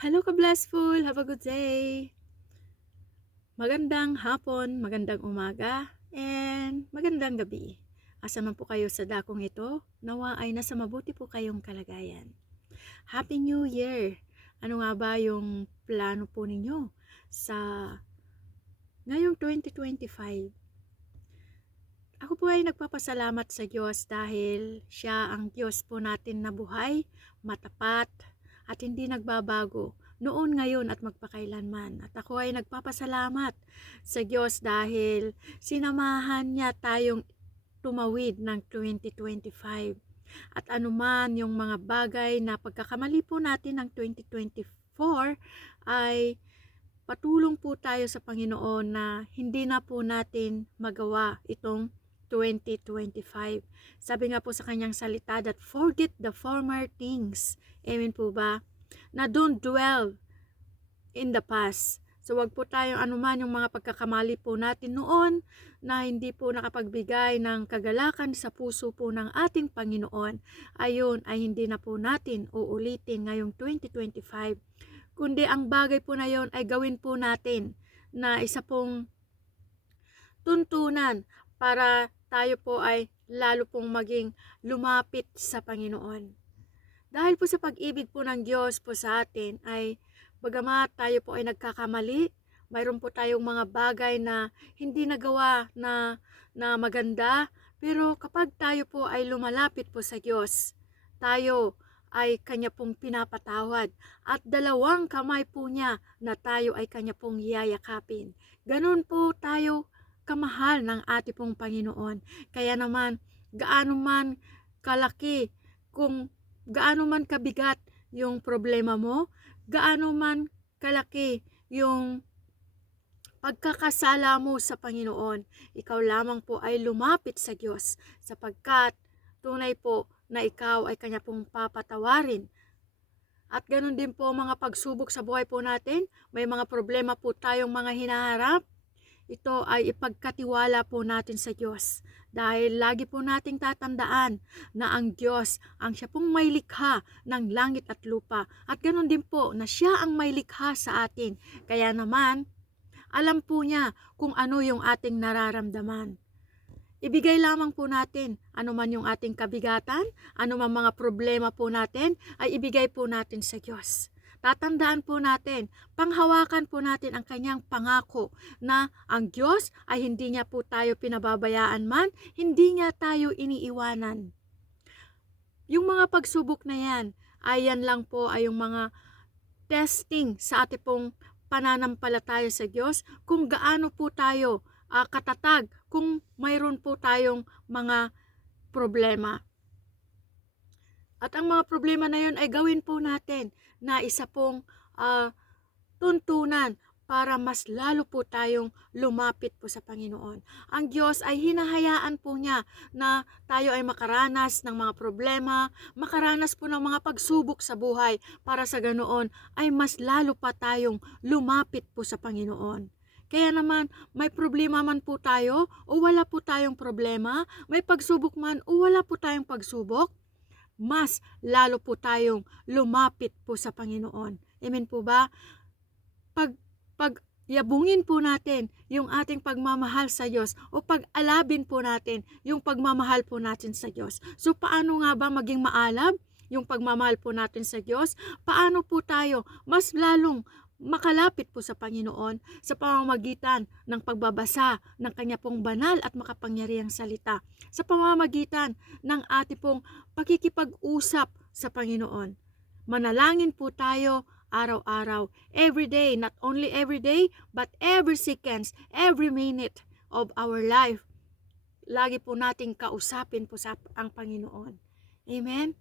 Hello ka-blessful! Have a good day! Magandang hapon, magandang umaga, and magandang gabi. Asa man po kayo sa dakong ito, nawa ay nasa mabuti po kayong kalagayan. Happy New Year! Ano nga ba yung plano po ninyo sa ngayong 2025? Ako po ay nagpapasalamat sa Diyos dahil siya ang Diyos po natin na buhay, matapat, at hindi nagbabago noon, ngayon at magpakailanman. At ako ay nagpapasalamat sa Diyos dahil sinamahan niya tayong tumawid ng 2025. At anuman yung mga bagay na pagkakamali po natin ng 2024 ay patulong po tayo sa Panginoon na hindi na po natin magawa itong 2025. Sabi nga po sa kanyang salita that forget the former things. Amen po ba? Na don't dwell in the past. So wag po tayong anuman yung mga pagkakamali po natin noon na hindi po nakapagbigay ng kagalakan sa puso po ng ating Panginoon. Ayun ay hindi na po natin uulitin ngayong 2025. Kundi ang bagay po na yon ay gawin po natin na isa pong tuntunan para tayo po ay lalo pong maging lumapit sa Panginoon. Dahil po sa pag-ibig po ng Diyos po sa atin ay bagamat tayo po ay nagkakamali, mayroon po tayong mga bagay na hindi nagawa na maganda, pero kapag tayo po ay lumalapit po sa Diyos, tayo ay Kanya pong pinapatawad at dalawang kamay po niya na tayo ay Kanya pong yayakapin. Ganun po tayo kamahal ng ating pong Panginoon. Kaya naman, gaano man kalaki, kung gaano man kabigat yung problema mo, gaano man kalaki yung pagkakasala mo sa Panginoon, ikaw lamang po ay lumapit sa Diyos sapagkat tunay po na ikaw ay Kanya pong papatawarin. At ganun din po mga pagsubok sa buhay po natin, may mga problema po tayong mga hinaharap, ito ay ipagkatiwala po natin sa Diyos. Dahil lagi po nating tatandaan na ang Diyos ang siya pong may likha ng langit at lupa. At ganoon din po na siya ang may likha sa atin. Kaya naman, alam po niya kung ano yung ating nararamdaman. Ibigay lamang po natin anuman yung ating kabigatan, anuman mga problema po natin, ay ibigay po natin sa Diyos. Tatandaan po natin, panghawakan po natin ang kanyang pangako na ang Diyos ay hindi niya po tayo pinababayaan man, hindi niya tayo iniiwanan. Yung mga pagsubok na yan, ay yan lang po ay yung mga testing sa ating pong pananampalataya sa Diyos, kung gaano po tayo katatag, kung mayroon po tayong mga problema. At ang mga problema na yun ay gawin po natin na isa pong tuntunan para mas lalo po tayong lumapit po sa Panginoon. Ang Diyos ay hinahayaan po niya na tayo ay makaranas ng mga problema, makaranas po ng mga pagsubok sa buhay para sa ganoon ay mas lalo pa tayong lumapit po sa Panginoon. Kaya naman, may problema man po tayo o wala po tayong problema, may pagsubok man o wala po tayong pagsubok, mas lalo po tayong lumapit po sa Panginoon. Amen po ba? Yabungin po natin yung ating pagmamahal sa Diyos o pag-alabin po natin yung pagmamahal po natin sa Diyos. So paano nga ba maging maalab yung pagmamahal po natin sa Diyos? Paano po tayo mas lalong makalapit po sa Panginoon sa pamamagitan ng pagbabasa ng Kanya pong banal at makapangyarihang salita, sa pamamagitan ng ating pong pakikipag-usap sa Panginoon. Manalangin po tayo araw-araw, every day, not only every day, but every seconds, every minute of our life. Lagi po nating kausapin po sa ang Panginoon. Amen?